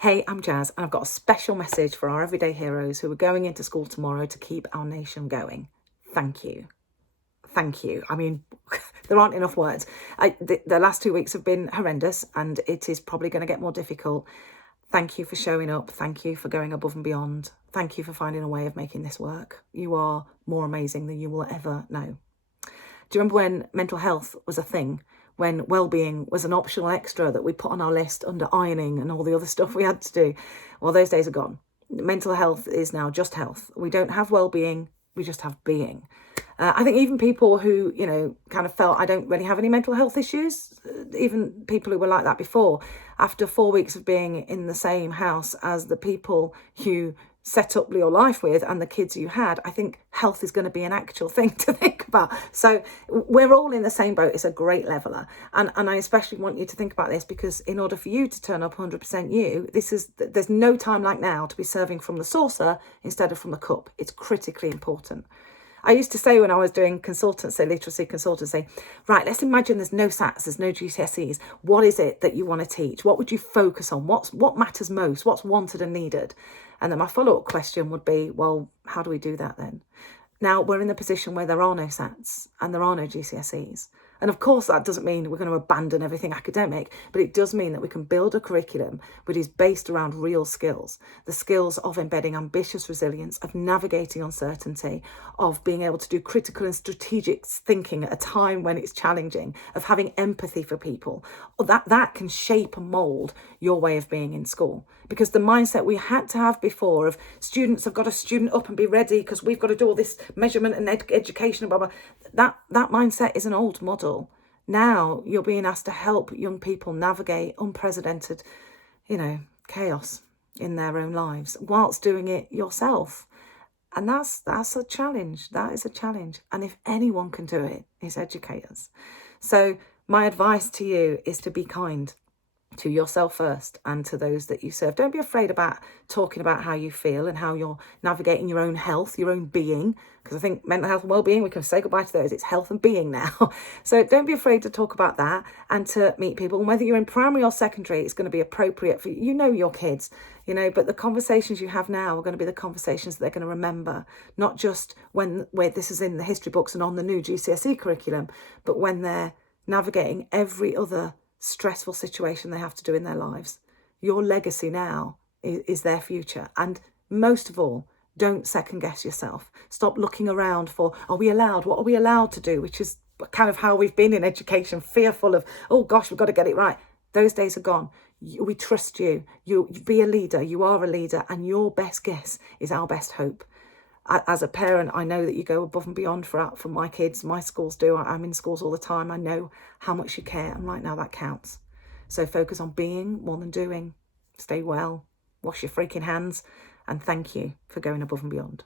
Hey, I'm Jazz, and I've got a special message for our everyday heroes who are going into school tomorrow to keep our nation going. Thank you. Thank you. I mean, there aren't enough words. The last 2 weeks have been horrendous, and it is probably going to get more difficult. Thank you for showing up. Thank you for going above and beyond. Thank you for finding a way of making this work. You are more amazing than you will ever know. Do you remember when mental health was a thing? When well-being was an optional extra that we put on our list under ironing and all the other stuff we had to do? Well, those days are gone. Mental health is now just health. We don't have well-being, we just have being. I think even people who, kind of felt I don't really have any mental health issues, even people who were like that before, after 4 weeks of being in the same house as the people you set up your life with and the kids you had, I think health is going to be an actual thing to think about. So we're all in the same boat. It's a great leveler. And I especially want you to think about this, because in order for you to turn up 100% you, there's no time like now to be serving from the saucer instead of from the cup. It's critically important. I used to say when I was doing literacy consultancy, right, let's imagine there's no SATs, there's no GCSEs. What is it that you want to teach? What would you focus on? What matters most? What's wanted and needed? And then my follow-up question would be, well, how do we do that then? Now we're in the position where there are no SATs and there are no GCSEs. And of course, that doesn't mean we're going to abandon everything academic, but it does mean that we can build a curriculum which is based around real skills, the skills of embedding ambitious resilience, of navigating uncertainty, of being able to do critical and strategic thinking at a time when it's challenging, of having empathy for people. That can shape and mould your way of being in school. Because the mindset we had to have before of students have got to student up and be ready because we've got to do all this measurement and education and blah, blah, that mindset is an old model. Now you're being asked to help young people navigate unprecedented, chaos in their own lives whilst doing it yourself. And that's a challenge. That is a challenge. And if anyone can do it, it's educators. So my advice to you is to be kind to yourself first and to those that you serve. Don't be afraid about talking about how you feel and how you're navigating your own health, your own being, because I think mental health and well-being, we can say goodbye to those. It's health and being now. So don't be afraid to talk about that and to meet people. And whether you're in primary or secondary, it's going to be appropriate for you. You know your kids, but the conversations you have now are going to be the conversations that they're going to remember, not just where this is in the history books and on the new GCSE curriculum, but when they're navigating every other stressful situation they have to do in their lives. Your legacy now is their future. And most of all, don't second guess yourself. Stop looking around for, what are we allowed to do? Which is kind of how we've been in education, fearful of, oh gosh, we've got to get it right. Those days are gone. We trust you. You be a leader. You are a leader, and your best guess is our best hope. As a parent, I know that you go above and beyond for my kids. My schools do. I'm in schools all the time. I know how much you care. And right now that counts. So focus on being more than doing. Stay well. Wash your freaking hands. And thank you for going above and beyond.